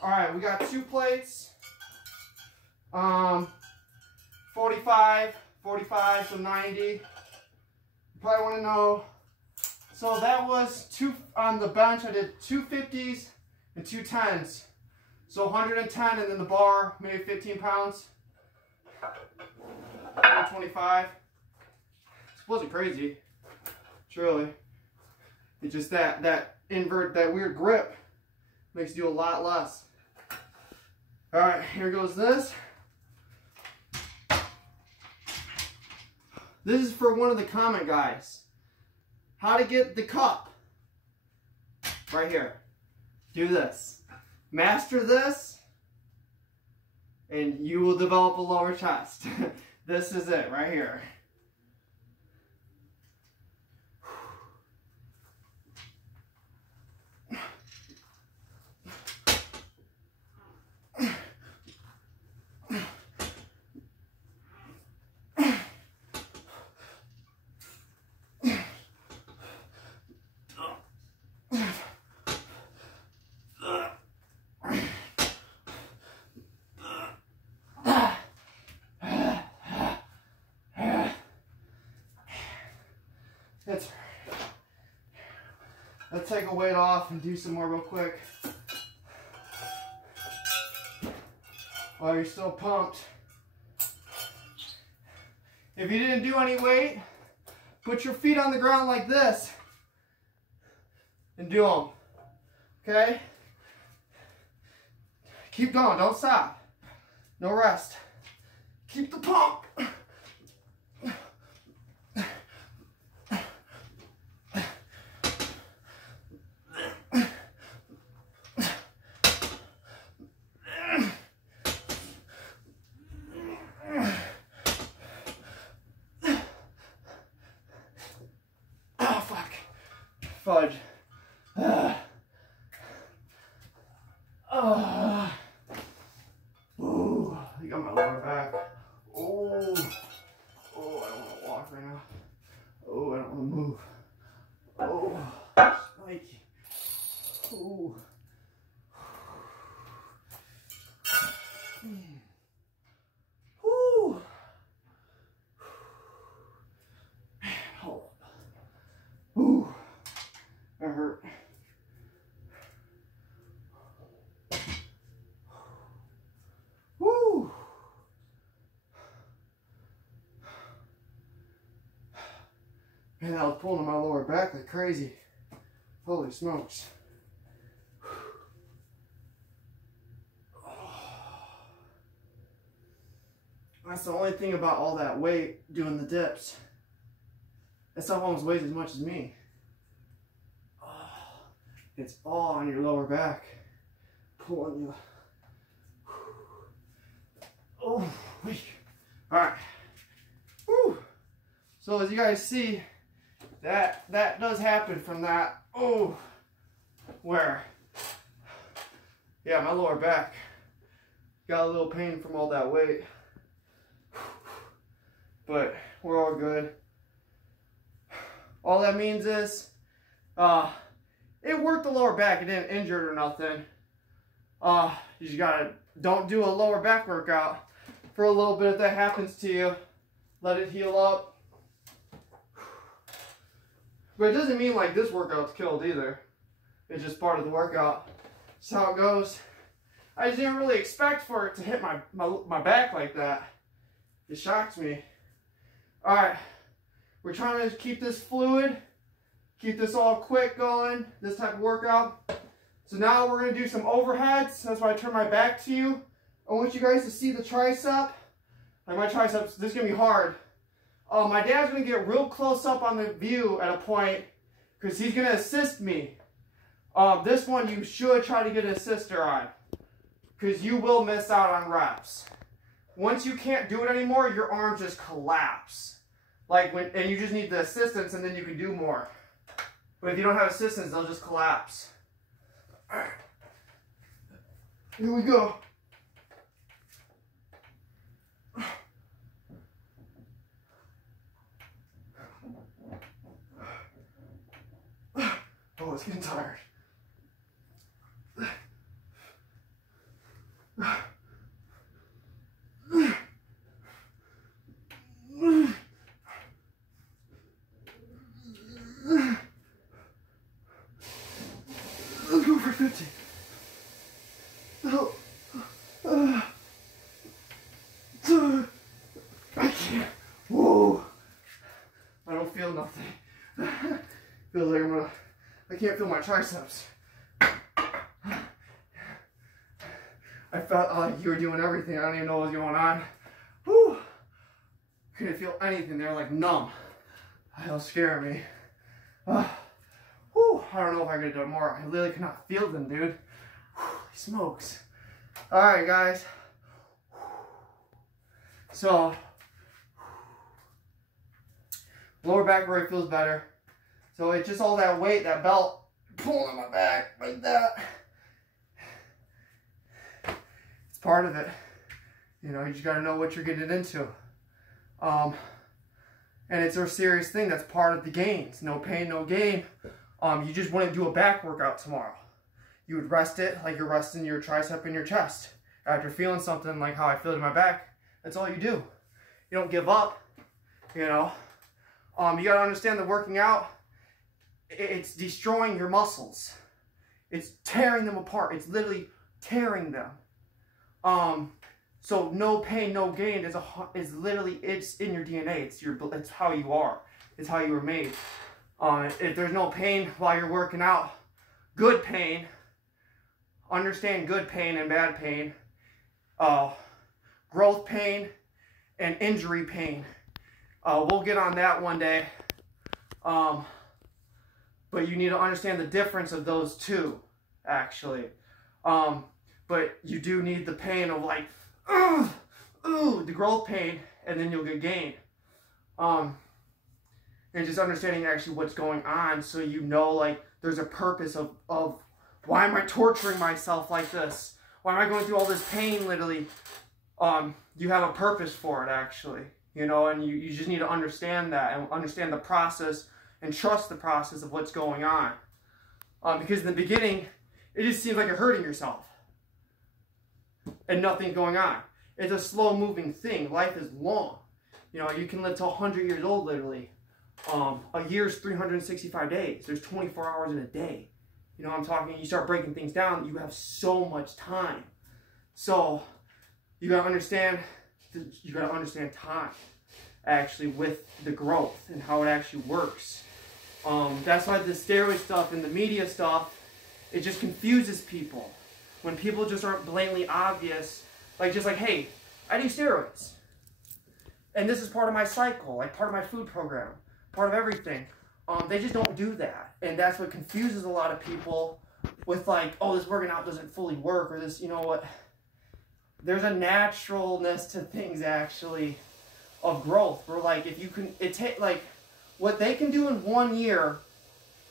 All right, we got 2 plates. 45, so 90. You probably want to know. So that was 2 on the bench. I did 2 50s and 2 10s. So 110, and then the bar, maybe 15 pounds. 125. This wasn't crazy, truly. It's just that weird grip makes you do a lot less. All right, here goes this. This is for one of the comment guys. How to get the cup. Right here. Do this. Master this, and you will develop a lower chest. This is it right here. Let's take a weight off and do some more real quick. While you're still pumped. If you didn't do any weight, put your feet on the ground like this and do them. Okay? Keep going, don't stop. No rest. Keep the pump. Fudge. Ooh, I got my lower back. Oh, I don't want to walk right now. Oh, I don't want to move. Oh, spiky. Ooh. Whew. Hold up. Ooh. That hurt. Woo! Man, I was pulling on my lower back like crazy. Holy smokes. That's the only thing about all that weight doing the dips. That stuff almost weighs as much as me. It's all on your lower back. Pulling you. Oh, wait. All right. Woo. So as you guys see, that does happen from that. Oh, where? Yeah, my lower back got a little pain from all that weight. But we're all good. All that means is, it worked the lower back. It didn't injure it or nothing. You just gotta, don't do a lower back workout for a little bit if that happens to you. Let it heal up. But it doesn't mean like this workout's killed either. It's just part of the workout. That's how it goes. I just didn't really expect for it to hit my back like that. It shocked me. Alright, we're trying to keep this fluid, keep this all quick going, this type of workout. So now we're going to do some overheads. That's why I turn my back to you. I want you guys to see the tricep. Like my triceps, this is going to be hard. My dad's going to get real close up on the view at a point because he's going to assist me. This one you should try to get an assister on because you will miss out on reps. Once you can't do it anymore, your arms just collapse. And you just need the assistance and then you can do more. But if you don't have assistance, they'll just collapse. All right. Here we go. it's getting tired. Let's go for 50. I can't. Whoa. I don't feel nothing. Feels like I can't feel my triceps. I felt like you were doing everything. I don't even know what was going on. Whew. Couldn't feel anything. They were like numb. That'll scare me. Whew. I don't know if I could have done more. I literally could not feel them, dude. Whew. Smokes. Alright, guys. So, lower back right feels better. So it's just all that weight, that belt, pulling on my back like that. It's part of it. You know, you just gotta know what you're getting into. And it's a serious thing. That's part of the gains. No pain, no gain. You just wouldn't do a back workout tomorrow. You would rest it like you're resting your tricep and your chest. After feeling something like how I feel in my back, that's all you do. You don't give up, you know. You gotta understand that working out, it's destroying your muscles. It's tearing them apart. It's literally tearing them. So no pain, no gain is literally, it's in your DNA. It's how you are. It's how you were made. If there's no pain while you're working out, good pain, understand good pain and bad pain, growth pain and injury pain. We'll get on that one day. But you need to understand the difference of those two, actually. But you do need the pain of like, the growth pain, and then you'll get gain. And just understanding actually what's going on, so you know, like, there's a purpose of why am I torturing myself like this? Why am I going through all this pain, literally? You have a purpose for it, actually. You know, and you just need to understand that and understand the process and trust the process of what's going on. Because in the beginning, it just seems like you're hurting yourself and nothing's going on. It's a slow-moving thing. Life is long. You know, you can live to 100 years old, literally. A year's 365 days. There's 24 hours in a day. You know what I'm talking? You start breaking things down, you have so much time. So, you gotta understand time, actually, with the growth and how it actually works. That's why the steroid stuff and the media stuff, it just confuses people. When people just aren't blatantly obvious, just like, hey, I do steroids. And this is part of my cycle, like part of my food program, part of everything. They just don't do that. And that's what confuses a lot of people with like, oh, this working out doesn't fully work, or this, you know what. There's a naturalness to things, actually, of growth. Where like, if you can, like, what they can do in 1 year,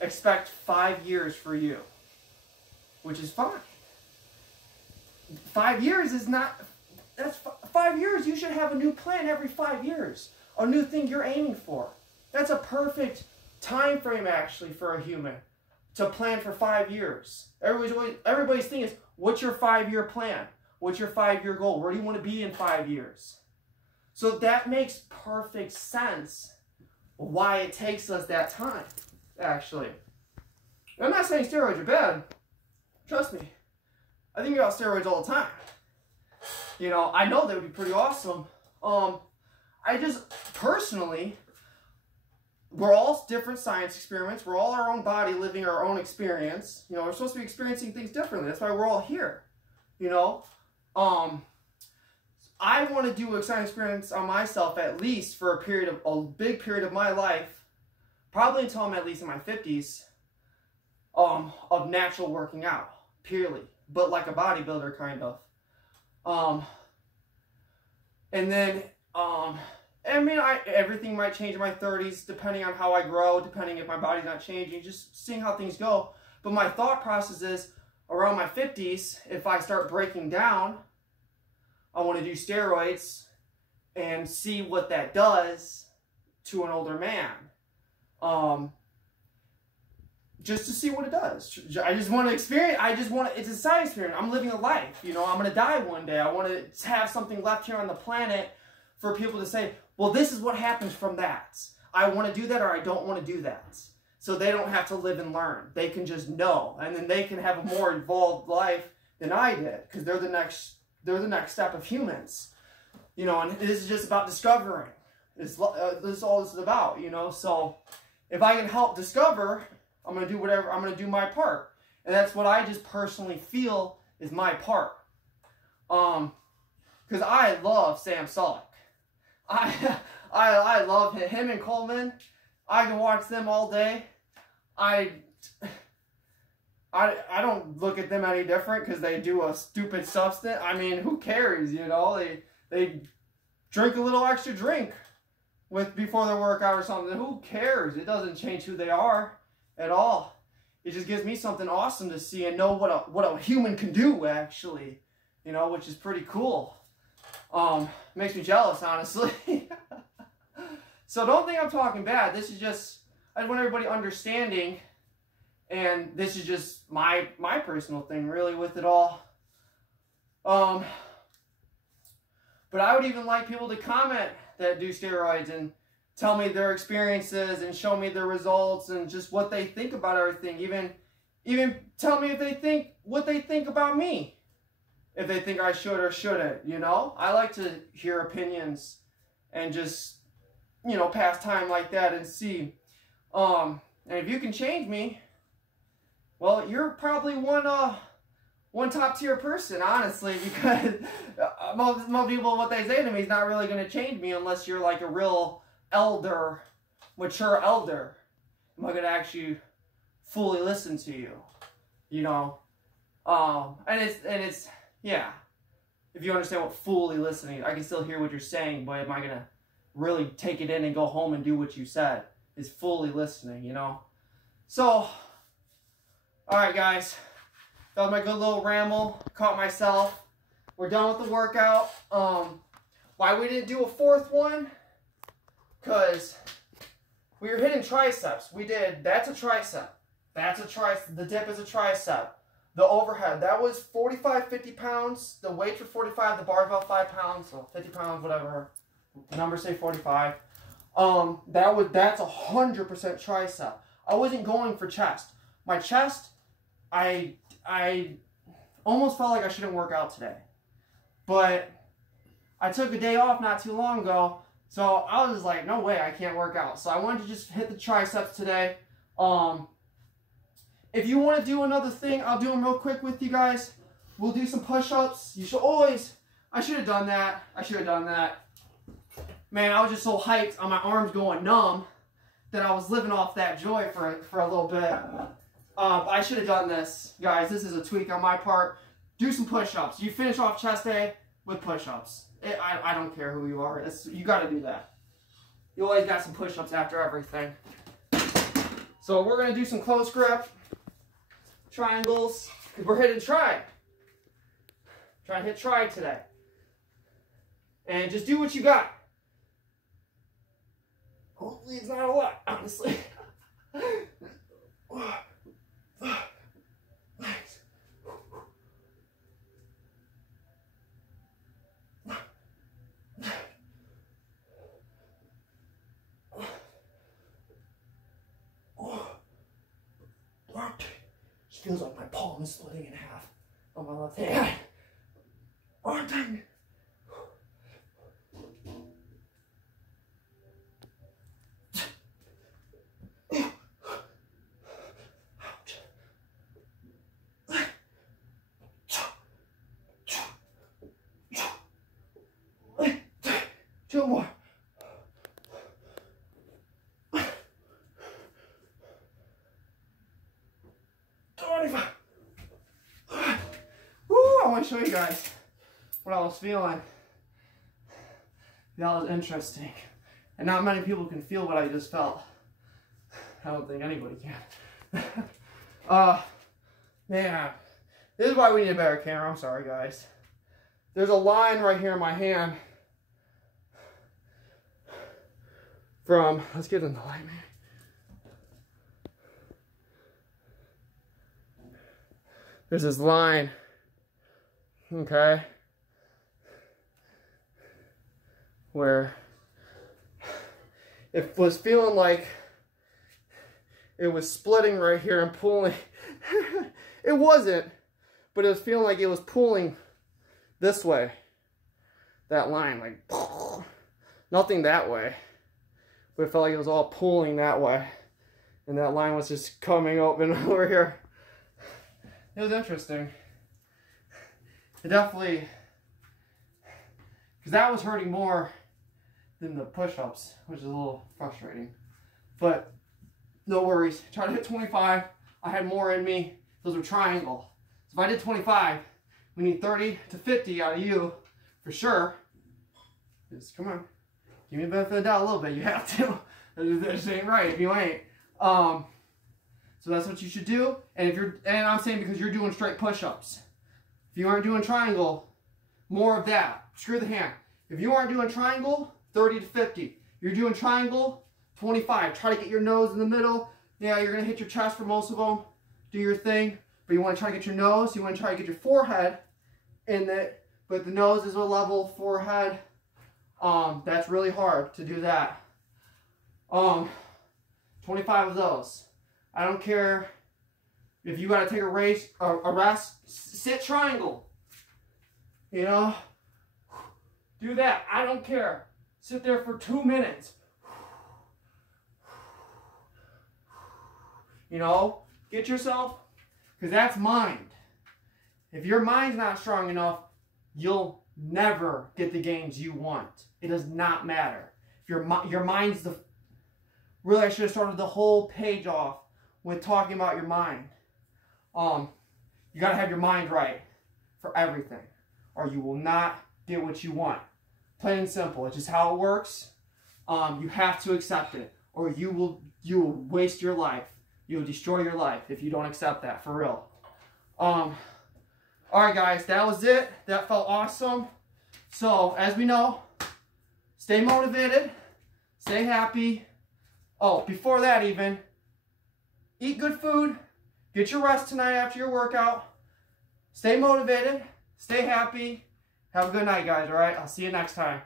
expect 5 years for you. Which is fine. 5 years is not, 5 years, you should have a new plan every 5 years. A new thing you're aiming for. That's a perfect time frame, actually, for a human to plan for 5 years. Everybody's thing is, what's your 5-year plan? What's your 5-year goal? Where do you want to be in 5 years? So that makes perfect sense why it takes us that time, actually. I'm not saying steroids are bad. Trust me. I think about steroids all the time. You know, I know they would be pretty awesome. I just, personally, we're all different science experiments. We're all our own body living our own experience. You know, we're supposed to be experiencing things differently. That's why we're all here. You know? I want to do a science experience on myself at least for a big period of my life, probably until I'm at least in my 50s, of natural working out, purely. But like a bodybuilder, kind of. And then, I mean, everything might change in my 30s, depending on how I grow, depending if my body's not changing, just seeing how things go. But my thought process is, around my 50s, if I start breaking down, I want to do steroids and see what that does to an older man. just to see what it does. I just want to experience. It's a side experience. I'm living a life. You know, I'm going to die one day. I want to have something left here on the planet for people to say, well, this is what happens from that. I want to do that or I don't want to do that. So they don't have to live and learn. They can just know. And then they can have a more involved life than I did. Because they're the next step of humans. You know, and this is just about discovering. This is all this is about, you know. So if I can help discover, I'm going to do whatever. I'm going to do my part. And that's what I just personally feel is my part. Because I love Sam Sulek. I love him and Coleman. I can watch them all day. I don't look at them any different because they do a stupid substance. I mean, who cares, you know? They drink a little extra drink before their workout or something. Who cares? It doesn't change who they are at all. It just gives me something awesome to see and know what a human can do, actually. You know, which is pretty cool. Makes me jealous, honestly. So don't think I'm talking bad. This is just, I want everybody understanding, and this is just my personal thing, really, with it all. But I would even like people to comment that do steroids and tell me their experiences and show me their results and just what they think about everything. Even tell me if what they think about me. If they think I should or shouldn't, you know? I like to hear opinions and just, you know, pass time like that and see. And if you can change me, well, you're probably one top tier person, honestly, because most people, what they say to me is not really going to change me unless you're like a real mature elder. Am I going to actually fully listen to you? You know? And it's yeah. If you understand what fully listening, I can still hear what you're saying, but am I going to really take it in and go home and do what you said? Is fully listening, you know? So, alright guys. That was my good little ramble. Caught myself. We're done with the workout. Why we didn't do a fourth one? Because we were hitting triceps. That's a tricep. That's a tricep. The dip is a tricep. The overhead, that was 45, 50 pounds. The weights were 45, the bar about 5 pounds, so 50 pounds, whatever. Numbers say 45. That's 100% tricep. I wasn't going for chest. My chest, I almost felt like I shouldn't work out today. But I took a day off not too long ago, so I was like, no way, I can't work out. So I wanted to just hit the triceps today. If you want to do another thing, I'll do them real quick with you guys. We'll do some push-ups. You should always, I should have done that. Man, I was just so hyped on my arms going numb that I was living off that joy for a little bit. I should have done this. Guys, this is a tweak on my part. Do some push-ups. You finish off chest day with push-ups. I don't care who you are. You got to do that. You always got some push-ups after everything. So we're going to do some close grip. Triangles, because we're hitting tri. Trying to hit tri today. And just do what you got. Hopefully it's not a lot, honestly. Feels like my palm is splitting in half on my left hand. Oh, dang. Two more. I want to show you guys what I was feeling. That was interesting. And not many people can feel what I just felt. I don't think anybody can. Man. This is why we need a better camera. I'm sorry, guys. There's a line right here in my hand. Let's get in the light, man. there's this line, okay, where it was feeling like it was splitting right here and pulling. It wasn't, but it was feeling like it was pulling this way. That line, like, nothing that way. But it felt like it was all pulling that way. And that line was just coming open over here. It was interesting. It definitely, because that was hurting more than the push-ups, which is a little frustrating. But no worries. Try to hit 25. I had more in me. Those were triangle. So if I did 25, we need 30 to 50 out of you for sure. Just come on. Give me the benefit of the doubt a little bit. You have to. This ain't right if you ain't. So that's what you should do. And I'm saying because you're doing straight push-ups. If you aren't doing triangle, more of that. Screw the hand. If you aren't doing triangle, 30 to 50. You're doing triangle, 25. Try to get your nose in the middle. Yeah, you're going to hit your chest for most of them. Do your thing. But you want to try to get your nose. You want to try to get your forehead in it. But the nose is a level forehead. That's really hard to do that. 25 of those. I don't care if you got to take a rest, sit triangle. You know, do that. I don't care. Sit there for 2 minutes. You know, get yourself, because that's mind. If your mind's not strong enough, you'll never get the gains you want. It does not matter. If your mind's the... Really, I should have started the whole page off with talking about your mind. You got to have your mind right for everything, or you will not get what you want. Plain and simple. It's just how it works. You have to accept it, or you will waste your life. You'll destroy your life if you don't accept that, for real. Alright guys, that was it. That felt awesome. So, as we know, stay motivated, stay happy. Oh, before that even, eat good food, get your rest tonight after your workout, stay motivated, stay happy. Have a good night, guys, alright? I'll see you next time.